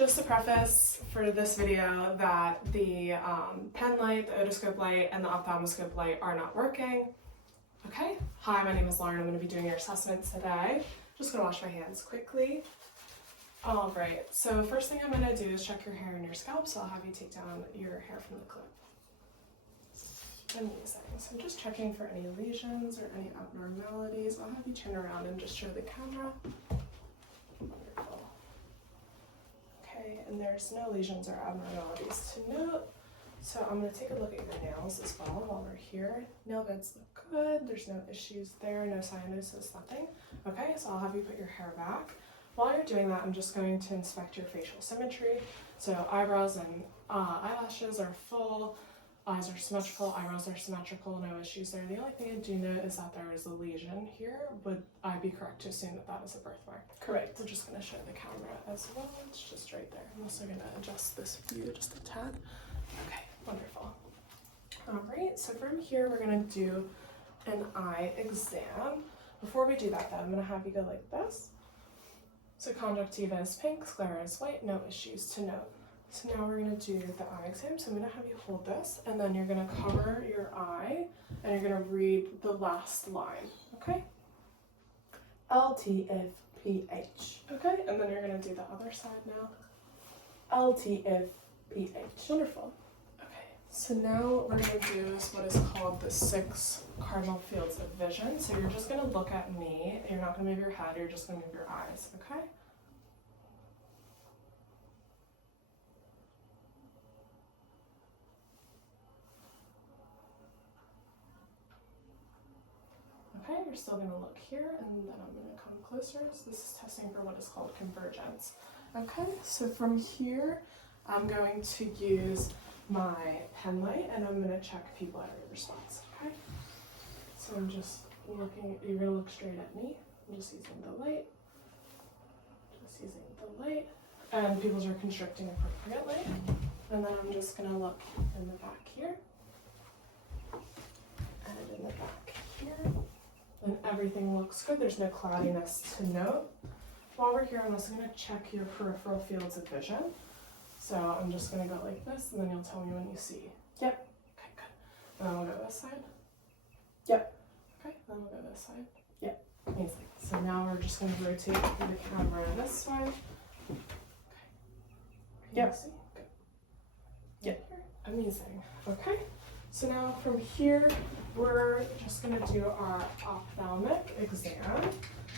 Just a preface for this video that the pen light, the otoscope light, and the ophthalmoscope light are not working. Okay, hi, my name is Lauren. I'm going to be doing your assessment today. Just going to wash my hands quickly. All right, so first thing I'm going to do is check your hair and your scalp, so I'll have you take down your hair from the clip. Amazing. So I'm just checking for any lesions or any abnormalities. I'll have you turn around and just show the camera. Wonderful. Okay, and there's no lesions or abnormalities to note. So I'm going to take a look at your nails as well while we're here. Nail beds look good. There's no issues there, no cyanosis, nothing. Okay, so I'll have you put your hair back. While you're doing that, I'm just going to inspect your facial symmetry. So eyebrows and eyelashes are full. Eyes are symmetrical, eyebrows are symmetrical, no issues there. The only thing I do note is that there is a lesion here. Would I be correct to assume that that is a birthmark? Correct. I'm just going to show the camera as well. It's just right there. I'm also going to adjust this view just a tad. Okay, wonderful. All right, so from here we're going to do an eye exam. Before we do that though, I'm going to have you go like this. So conjunctiva is pink, sclera is white, no issues to note. So now we're going to do the eye exam. So I'm going to have you hold this, and then you're going to cover your eye, and you're going to read the last line, okay? LTFPH. Okay, and then you're going to do the other side now. LTFPH. Wonderful. Okay, so now what we're going to do is what is called the 6 cardinal fields of vision. So you're just going to look at me. You're not going to move your head. You're just going to move your eyes, okay? Okay, you're still going to look here, and then I'm going to come closer. So this is testing for what is called convergence. Okay, so from here, I'm going to use my pen light, and I'm going to check pupillary response. Okay, so I'm just looking, you're going to look straight at me. I'm just using the light, and pupils are constricting appropriately. And then I'm just going to look in the back here, and in the back here. And everything looks good. There's no cloudiness to note. While we're here, I'm also going to check your peripheral fields of vision. So I'm just going to go like this, and then you'll tell me when you see. Yep. Okay, good. And then we'll go this side. Yep. Okay, then we'll go this side. Yep. Amazing. So now we're just going to rotate the camera this way. Okay. Yep. See? Good. Yep. Amazing. Okay. So now from here, we're just going to do our ophthalmic exam.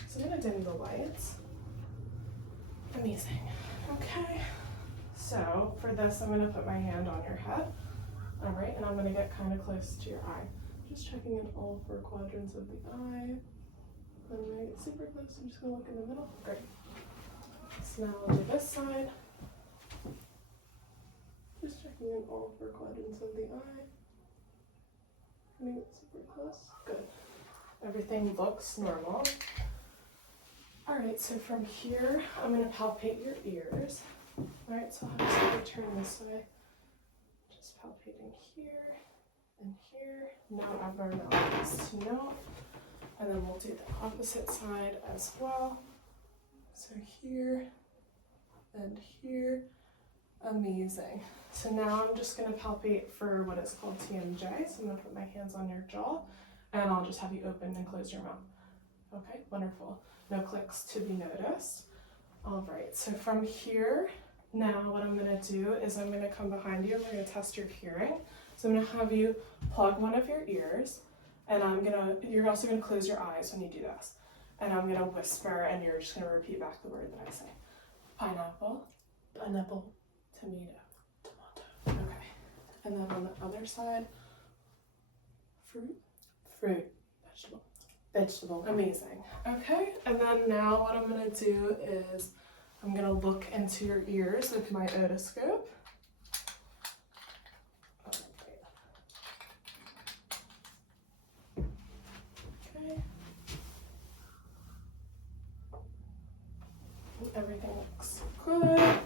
So I'm going to dim the lights. Amazing. Okay. So for this, I'm going to put my hand on your head. All right, and I'm going to get kind of close to your eye. Just checking in all 4 quadrants of the eye. And when I get super close, I'm just going to look in the middle. Great. So now I'll do this side. Just checking in all 4 quadrants of the eye. Getting it super close. Good. Everything looks normal. All right, so from here, I'm going to palpate your ears. All right, so I'll have to turn this way. Just palpating here and here. No abnormalities to note. And then we'll do the opposite side as well. So here and here. Amazing. So now I'm just going to palpate for what is called TMJ. So I'm going to put my hands on your jaw, and I'll just have you open and close your mouth. Okay, wonderful. No clicks to be noticed. All right, so from here, now what I'm going to do is I'm going to come behind you and we're going to test your hearing. So I'm going to have you plug one of your ears, and you're also going to close your eyes when you do this. And I'm going to whisper, and you're just going to repeat back the word that I say. Pineapple. Pineapple. Tomato. Tomato. Okay. And then on the other side, fruit. Fruit. Vegetable. Vegetable. Amazing. Okay. And then now what I'm going to do is I'm going to look into your ears with my otoscope. Okay. Everything looks good.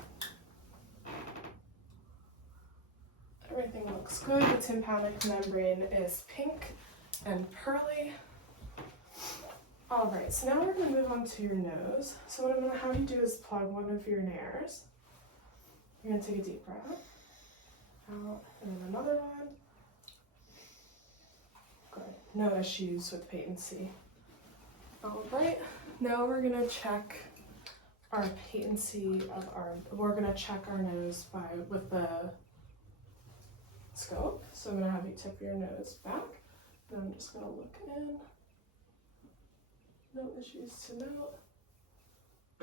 Everything looks good. The tympanic membrane is pink and pearly. All right, so now we're going to move on to your nose. So what I'm going to have you do is plug one of your nares. You're gonna take a deep breath out, and then another one. Good. No issues with patency. All right. Now we're gonna check our patency of we're gonna check our nose with the scope. So I'm gonna have you tip your nose back, and I'm just gonna look in. No issues to note.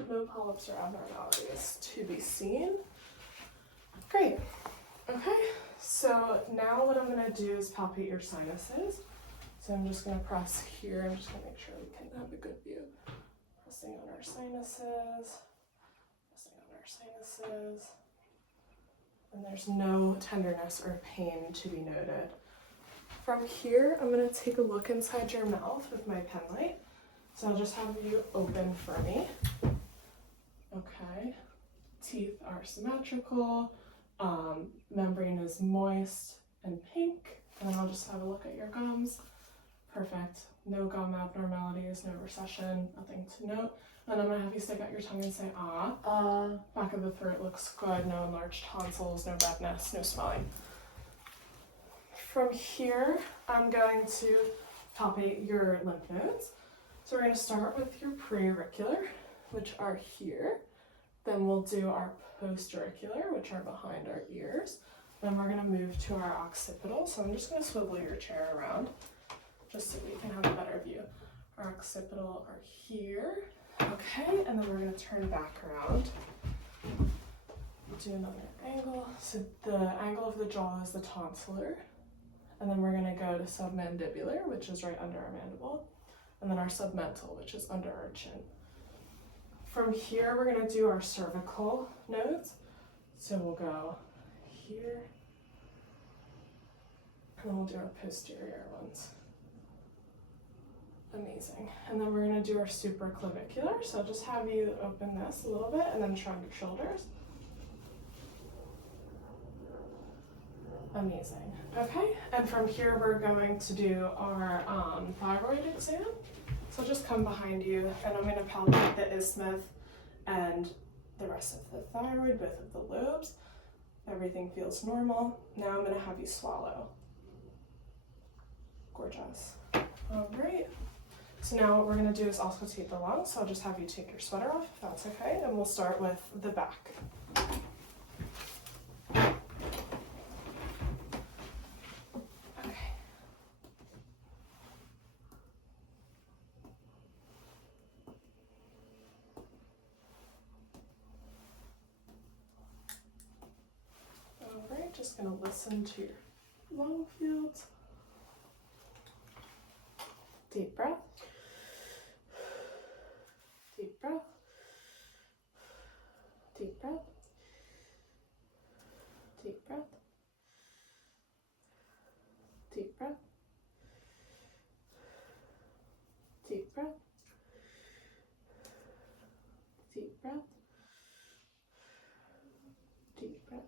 No polyps or abnormalities to be seen. Great. Okay, so now what I'm gonna do is palpate your sinuses. So I'm just gonna press here. I'm just gonna make sure we can have a good view. Pressing on our sinuses, pressing on our sinuses. And there's no tenderness or pain to be noted. From here, I'm gonna take a look inside your mouth with my pen light. So I'll just have you open for me. Okay, teeth are symmetrical, membrane is moist and pink, and then I'll just have a look at your gums. Perfect, no gum abnormalities, no recession, nothing to note. And I'm gonna have you stick out your tongue and say ah. Back of the throat looks good, no enlarged tonsils, no redness, no swelling. From here, I'm going to palpate your lymph nodes. So we're going to start with your preauricular, which are here. Then we'll do our postauricular, which are behind our ears. Then we're going to move to our occipital. So I'm just going to swivel your chair around just so we can have a better view. Our occipital are here. Okay, and then we're going to turn back around. Do another angle. So the angle of the jaw is the tonsillar. And then we're going to go to submandibular, which is right under our mandible. And then our submental, which is under our chin. From here, we're going to do our cervical nodes. So we'll go here, and then we'll do our posterior ones. Amazing. And then we're going to do our supraclavicular. So I'll just have you open this a little bit and then shrug your shoulders. Amazing. Okay, and from here we're going to do our thyroid exam. So just come behind you, and I'm going to palpate the isthmus and the rest of the thyroid, both of the lobes. Everything feels normal. Now I'm going to have you swallow. Gorgeous. All right. So now what we're going to do is auscultate the lungs. So I'll just have you take your sweater off, if that's okay, and we'll start with the back. Just going to listen to your lung fields. Deep breath. Deep breath. Deep breath. Deep breath. Deep breath. Deep breath. Deep breath. Deep breath.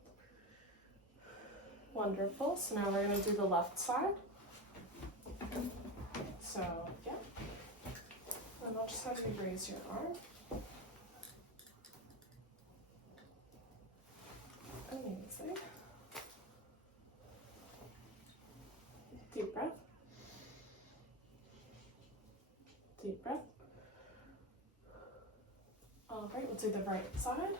Wonderful. So now we're going to do the left side. So, yeah. And I'll just have you raise your arm. Amazing. Deep breath. Deep breath. All right, we'll do the right side.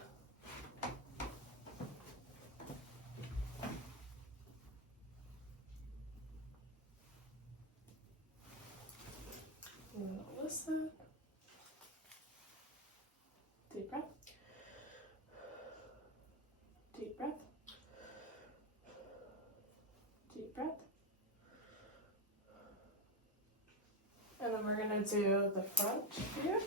Listen. Deep breath. Deep breath. Deep breath. And then we're going to do the front view.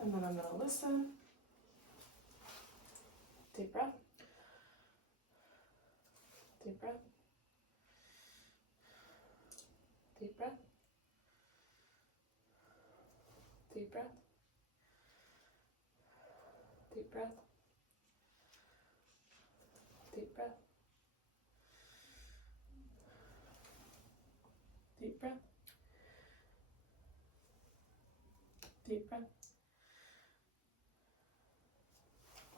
And then I'm going to listen. Deep breath. Deep breath. Deep breath. Deep breath. Deep breath. Deep breath. Deep breath. Deep breath.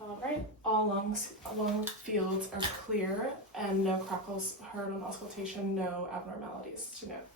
All right, all lung fields are clear and no crackles heard on auscultation, no abnormalities to note.